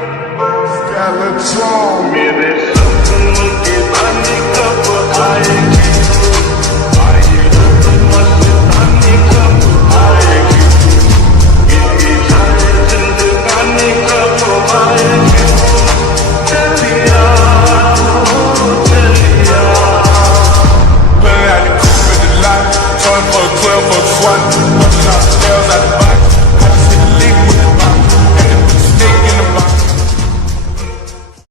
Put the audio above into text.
Ringtone. मेरे सपनों की रानी कब आएगी, आएगी मस्तानी कब आएगी, मेरी जाने जिंदगानी कब आएगी, चलिया चलिया. Pulling out the coupe in the lot, 12 for 12 for SWAT, punching out the nails out the body.